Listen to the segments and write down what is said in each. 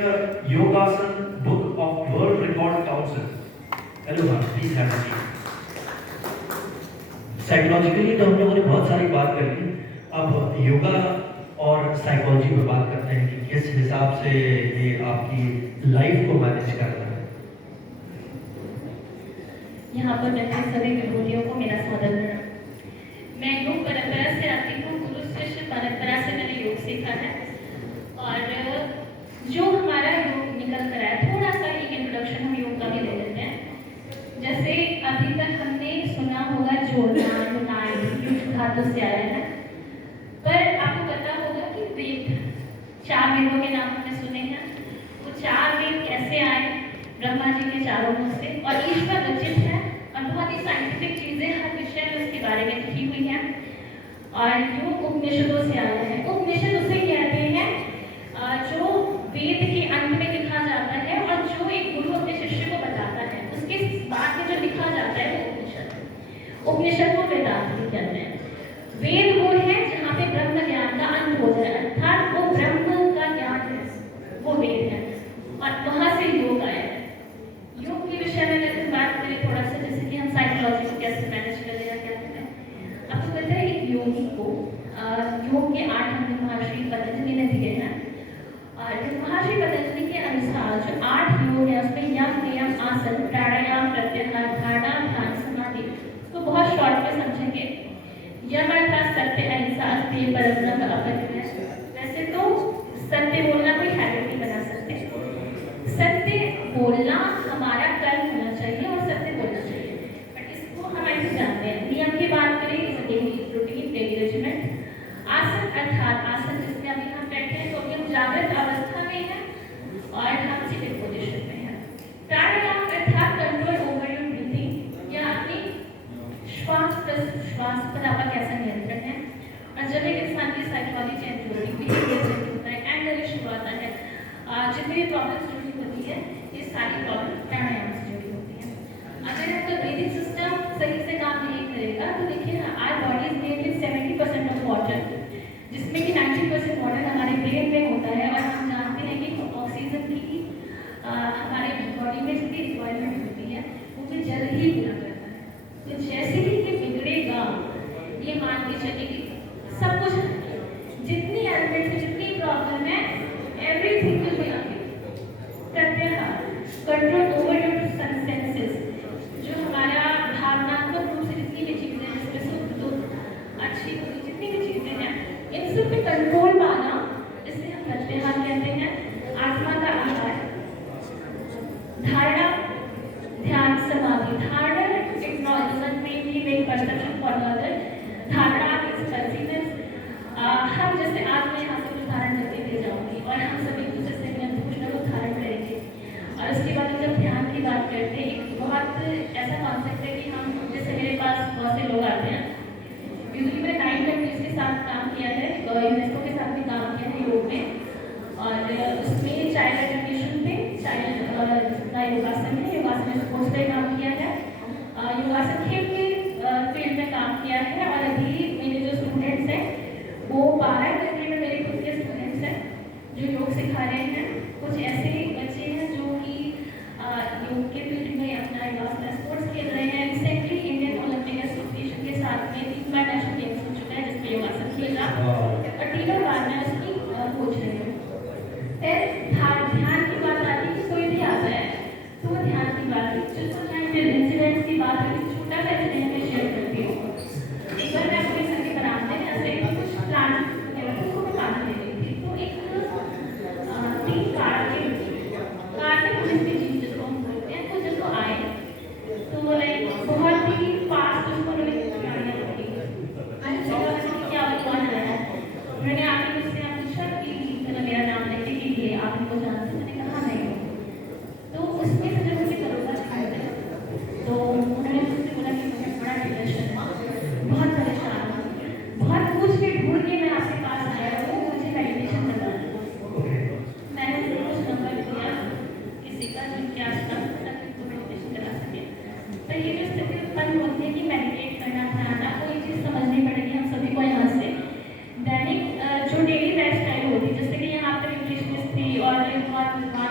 Yogasan Book of World Record Council. Hello, ma'am. Please have a seat. Psychologically तो हम लोगों ने बहुत सारी बात कर ली। अब योगा और साइकोलॉजी पे बात करते हैं कि किस हिसाब से ये आपकी लाइफ को मैनेज कर रहा है। यहाँ पर बैठे सभी विभूतियों को मेरा स्वागत है। मैं योग परंपरा से आती हूँ। गुरु शिष्य परंपरा से मैंने योग सीखा है और जो हमारा योग निकल कर आया, थोड़ा सा एक इंट्रोडक्शन हम योग का भी ले लेते हैं। जैसे अभी तक हमने सुना होगा जोड़ना, यूनाइट, युष्ट धातु से आया है, पर आपको पता होगा कि वेद, 4 वेदों के नाम हमने सुने हैं। वो 4 वेद कैसे आए? ब्रह्मा जी के चारों मुख से, और ईश्वर रचित है और बहुत ही साइंटिफिक चीजें हर विषय में उसके बारे में लिखी हुई हैं। और योग उपनिषदों से आया है। उपनिषद उसे कहते हैं जो वेद के अंत में लिखा जाता है और जो एक गुरु अपने शिष्य को बताता है, उसके बाद में जो लिखा जाता है वो उपनिषद है। उपनिषद को वेदांत भी कहते हैं। वेद वो है जहाँ पे ब्रह्म ज्ञान का अंत हो जाए, अर्थात वो ब्रह्म का ज्ञान है, वो वेद है, और वहां से योग आया है। योग के विषय में अगर बात करें थोड़ा सा, जैसे कि हम साइकोलॉजी को कैसे मैनेज कर लेना क्या है, आपको पता है एक योगी को योग के 8 अंग महर्षि पतंजलि ने दिए हैं। और महर्षि पतंजलि के अनुसार जो 8 योग है उसमें यम, नियम, आसन, प्राणायाम, प्रत्याहार, धारणा, ध्यान, समाधि। तो बहुत शॉर्ट में समझेंगे। यम अर्थात सत्य, अहिंसा, अस्तेय, परम ब्रह्म, अपरिग्रह। वैसे तो सत्य बोलना कोई हैबिट नहीं बना सकते। सत्य बोलना हमारा कर्म होना चाहिए और सत्य बोलना चाहिए, बट इसको हम ऐसे जानते हैं। नियम की बात करें, रूटीन, डेली रेजिमेंट। आसन अर्थात आसन जिसमें अभी हम बैठे हैं तो अभी हम जागृत अवस्था में हैं और हम सिटिंग पोजीशन में हैं। प्राणायाम अर्थात कंट्रोल ओवर योर ब्रीथिंग, या अपनी श्वास पर आपका कैसा नियंत्रण है। और जब एक इंसान की साइकोलॉजी चेंज हो रही, बिहेवियर चेंज होता है, एंगर इशू आता है, जितनी भी प्रॉब्लम्स जुड़ी होती है, ये सारी प्रॉब्लम प्राणायाम से जुड़ी होती है। अगर आपका ब्रीथिंग सिस्टम सही से काम नहीं करेगा तो देखिए our body is made with 70% of water, जिसमें कि 90% वाटर हमारे ब्रेन में होता है। और हम जानते हैं कि ऑक्सीजन की हमारे बॉडी में जितनी रिक्वायरमेंट होती है वो भी जल्द ही पूरा करता है। तो जैसे ही ये बिगड़ेगा, ये मान के चलिए सब कुछ, जितनी एलिमेंट है, जितनी प्रॉब्लम है, एवरीथिंग विल बी आगे। प्रत्याहार, कंट्रोल ओवर योर सेंसेस, जो हमारा भावनात्मक रूप से जितनी भी चीजें हैं, जैसे सुख दुख, अच्छी बुरी जितनी भी चीजें हैं, इन सब पे कंट्रोल पाना, इसे हम प्रत्याहार कहते हैं। आत्मा का आहार, धारणा, ध्यान, समाधि। धारणा एक्नॉलेजमेंट में भी मेक परसेप्शन फॉर अदर। धारणा इज परसीवेंस। हम जैसे आज मैं यहाँ से कुछ धारण करके ले जाऊंगी और हम सभी दूसरे से मिलकर कुछ ना कुछ धारण करेंगे। और उसके बाद जब ध्यान की बात करते हैं, एक बहुत ऐसा कॉन्सेप्ट है कि हम, जैसे मेरे पास बहुत से लोग आते हैं, यूजुअली मैंने 9 कंट्रीज के साथ काम किया है, यूनेस्को के साथ भी काम किया है योग में, और उसमें चाइल्ड एजुकेशन पे, चाइल्ड जितना योगासन है, योगासन स्पोर्ट्स पे काम किया है, योगासन खेल के फील्ड में काम किया है। और अभी मेरे जो स्टूडेंट्स हैं वो 12 कंट्री में मेरे खुद के स्टूडेंट्स हैं जो योग सिखा रहे हैं। कुछ ऐसे बच्चे हैं जो कि योग के फील्ड में अपना योगासन स्पोर्ट्स खेल रहे हैं। रिसेंटली इंडियन ओलंपिक एसोसिएशन के साथ में 3 बार नेशनल गेम्स हो चुका है जिसमें योगासन खेला, और 3 बार मैं उसकी कोच रही हूँ। फिर ध्यान की बात आती है कि कोई भी आता है तो वो ध्यान की बात है, जो इंसिडेंट्स की बात है, छोटा सा इंसिडेंट मैं शेयर करती हूँ। एक बार मैं अपने घर के बरामदे में ऐसे कुछ प्लांट को मैं पानी दे रही थी, तो एक 3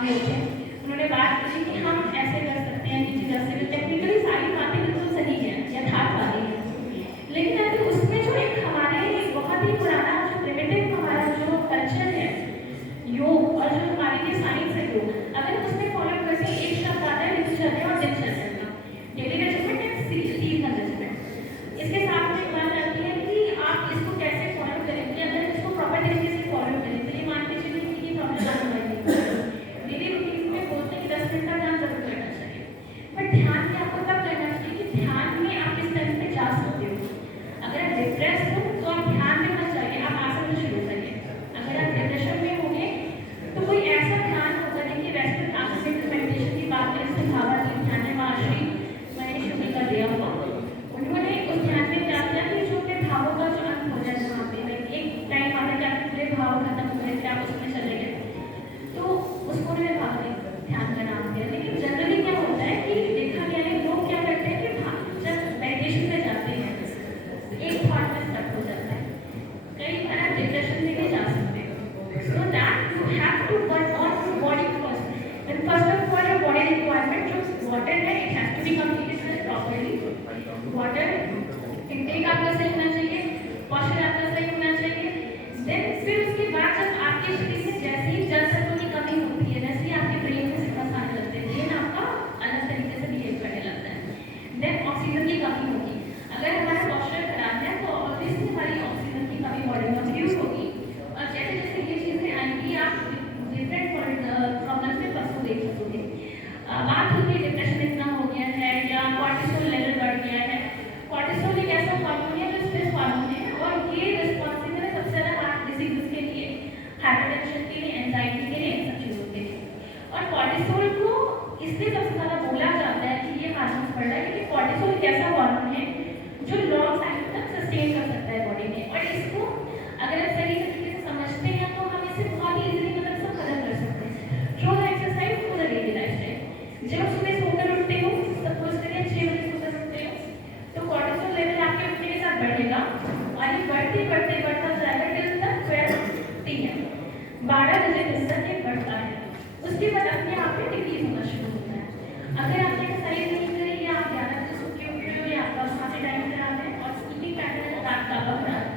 योग थे, उन्होंने बात की कि हम ऐसे कर सकते हैं, नीचे जा सकते हैं, टेक्निकली सारी बातें बिल्कुल सही है, यथार्थवादी है। लेकिन अभी उसमें जो एक हमारे बहुत ही पुराना जो प्रिमिटिव हमारा जो कल्चर है योग, और जो हमारी ये साइंस है योग, अगर हम उसमें फॉलो करते हैं, एक शब्द आता है दिनचर्या और दिनचर्या का, daily regiment and season regiment. इसके साथ में बात आती है कि आप इसको कैसे फॉलो करेंगे। अगर इसको प्रॉपर तरीके से फॉलो करें, चलिए मान के चलिए कि प्रॉब्लम आने वाली है, डेली रूटीन में बोलते हैं कि 10 मिनट का ध्यान जरूर करना चाहिए, बट ध्यान में आपको कब करना चाहिए कि ध्यान में आप किस टाइम पे जा सकते हो। अगर आप डिप्रेस हो तो आप ध्यान में मत जाइए, आप आसन से शुरू करिए। अगर आप डिप्रेशन में होंगे तो कोई ऐसा ध्यान होगा, देखिए वेस्टर्न आसन मेडिटेशन की बात करें तो भावातीत ध्यान है, महर्षि मनीष योगी का दिया हुआ, उन्होंने उस ध्यान में क्या किया कि जो अपने भावों का जो अंत हो जाए, वहाँ पे एक टाइम आता है कि आपके पूरे भाव खत्म हो गए थे, आप उसमें चले गए, तो उसको उन्होंने भावातीत ध्यान का नाम दिया। लेकिन जनरली क्या होता है कि देखा गया है लोग क्या करते हैं कि जब मेडिटेशन में जाते हैं एक थॉट में स्टक हो जाता है, कई बार आप डिप्रेशन में भी जा सकते हो। So that you have to work on your body first, and first of all your body requirement जो वाटर है, it has to be completed properly. Water intake आपका सही होना चाहिए, पोस्चर आपका सही होना चाहिए। देन फिर उसके बाद जब आपके शरीर में जैसे ही जल तत्वों की कमी होती है, वैसे ही आपके ब्रेन में सिग्नल्स आने लगते हैं, ब्रेन आपका अलग तरीके से बिहेव करने लगता है। देन ऑक्सीजन की कमी होगी, अगर हमारा पोस्चर खराब है तो ऑब्वियसली हमारी ऑक्सीजन की कमी बॉडी में प्रोड्यूस होगी, और जैसे जैसे ये चीज़ें आएंगी आप डिफरेंट प्रॉब्लम में फंसो देख सकोगे। बात होती है डिप्रेशन इतना हो गया है या कॉर्टिसोल लेवल बढ़ गया है। कॉर्टिसोल एक ऐसा हार्मोन है जो स्ट्रेस हार्मोन है, और ये रिस्पॉन्सिबल है सबसे ज़्यादा हार्ट डिजीज के लिए, हाइपरटेंशन के लिए, एंजाइटी के लिए, इन सब चीज़ों के लिए। और कॉर्टिसोल को इसलिए सबसे ज़्यादा बोला जाता है कि ये हार्मोन बढ़ रहा है क्योंकि कॉर्टिसोल एक ऐसा हार्मोन है जो लॉन्ग टाइम तक सस्टेन कर सकता है बॉडी में, और इसको अगर आप सही तरीके से समझते हैं तो हम इसे बहुत ही इजीली मतलब सब खत्म कर सकते हैं through the exercise, through the daily lifestyle. जब आप सुबह सोकर उठते हो, सपोज करिए 6 बजे सोकर उठते हो, तो कॉर्टिसोल लेवल आपके उठने के साथ बढ़ेगा, और ये बढ़ते बढ़ते बढ़ता जाएगा टिल तक 12 PM, 12 बजे तक ये बढ़ता है। उसके बाद अपने आप में डिक्रीज होना शुरू होता है। अगर आपने एक्सरसाइज नहीं करी या आप 11 बजे सो के उठ रहे हो या आपका खाने टाइम खराब है और स्लीपिंग पैटर्न रात का आपका खराब है,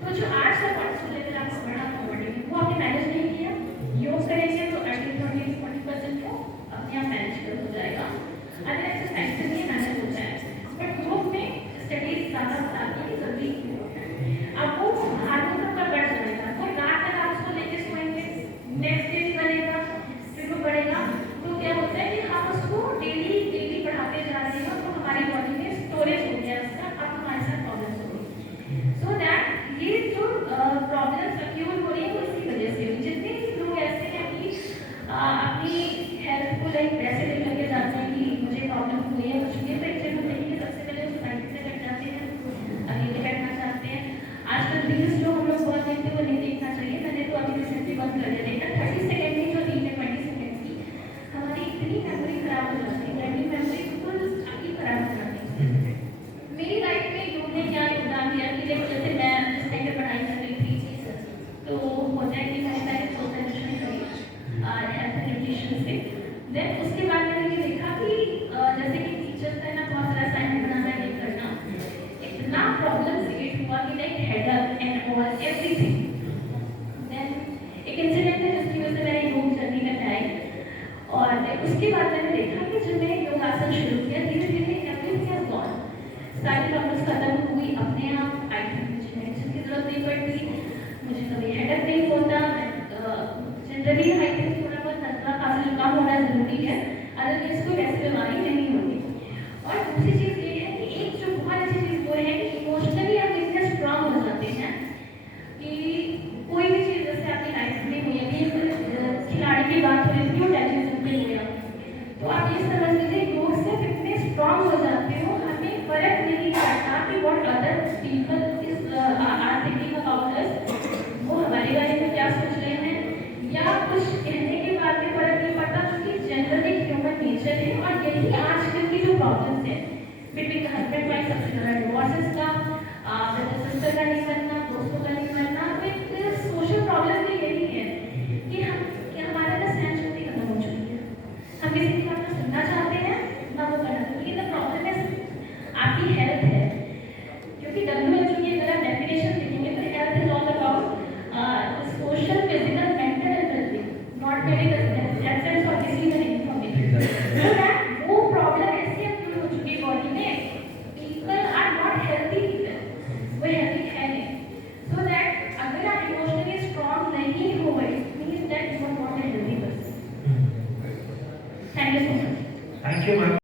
तो जो आज का कॉर्टिसोल लेवल आपका बढ़ा बॉडी में वो आपने मैनेज नहीं किया, योग करेंगे तो 30-40% को अपने आप मैनेज कर हो जाएगा। अगर एक्सरसाइज से नहीं मैनेज होता है, बट योग में स्टडीज ज़्यादा बताती है जल्दी होता है। अब वो हार्मोन आपका बढ़ जाएगा, वो रात तक आप उसको लेके सोएंगे, नेक्स्ट डे भी बढ़ेगा, फिर वो बढ़ेगा, तो क्या होता है कि हम उसको डेली डेली बढ़ाते जा रहे हैं, तो हमारी बॉडी में स्टोरेज हो गया उसका, अब हमारे साथ प्रॉब्लम्स होगी। सो दैट ये जो प्रॉब्लम्स अक्यूट हो रही है वो इसी वजह से हुई। जितने भी लोग ऐसे हैं कि अपनी हेल्थ को लाइक पैसे ले करके जाते हैं कि मुझे प्रॉब्लम हुई है, कुछ ये पिक्चर में देखिए सबसे पहले वो साइड से कट जाते हैं, अकेले बैठना चाहते हैं। आजकल रील्स जो हम लोग बहुत देखते हैं वो नहीं देखना चाहिए, मैंने तो अभी रिसेंटली बंद कर दिया देखना। 30 सेकेंड की जो रील है 20 सेकेंड की, हमारी इतनी मेमोरी खराब हो जाती है, लर्निंग मेमोरी बिल्कुल आपकी खराब हो जाती है। मेरी लाइफ में योग ने क्या योगदान दिया कि जैसे मैं जिस टाइम पे पढ़ाई कर रही थी, तो होता है कि मैंने पहले सोशल करी हेल्थ एंड न्यूट्रिशन से। देन उसके बाद मैंने ये देखा कि जैसे कि टीचर्स का ना बहुत सारा असाइनमेंट बनाना नहीं करना, इतना प्रॉब्लम क्रिएट हुआ कि like headache and all everything. Then एक इंसिडेंट है जिसकी वजह से मैंने योग जर्नी में आई, और उसके बाद मैंने देखा कि जब मैंने योगासन शुरू किया धीरे धीरे एवरीथिंग हैज गॉन, सारी प्रॉब्लम्स खत्म हुई अपने आप। आई थिंक मुझे मेडिसिन की जरूरत नहीं पड़ती, मुझे कभी हेडेक नहीं होता। जनरली आई थिंक थोड़ा बहुत नजला खांसी जुकाम होना जरूरी है, अदरवाइज कोई वैसी बीमारी नहीं होती। और दूसरी चीज़ ये है कि एक जो बहुत अच्छी चीज़ वो है कि इमोशनली आप इतने स्ट्रांग हो जाते हैं कि कोई भी चीज़ जैसे आपकी लाइफ में हुई, अभी खिलाड़ी की बात हो रही थी वो टेलीविजन पे हुआ, तो आप ये समझ लीजिए योग से इतने स्ट्रांग हो जाते हो, हमें फर्क नहीं पड़ता कि what other people is are thinking about us, वो हमारे बारे में क्या सोच रहे हैं या कुछ कहने के बाद में फर्क नहीं पड़ता, क्योंकि जनरली ह्यूमन नेचर है। और यही आजकल की जो प्रॉब्लम्स है बिटवीन हस्बैंड वाइफ, सबसे ज़्यादा डिवोर्सेस का, ब्रदर सिस्टर का नहीं बनना, दोस्तों का नहीं बनना, तो एक सोशल प्रॉब्लम भी यही है कि हमारा ना सहनशक्ति खत्म हो क्योंकि WHO की अगर आप डेफिनेशन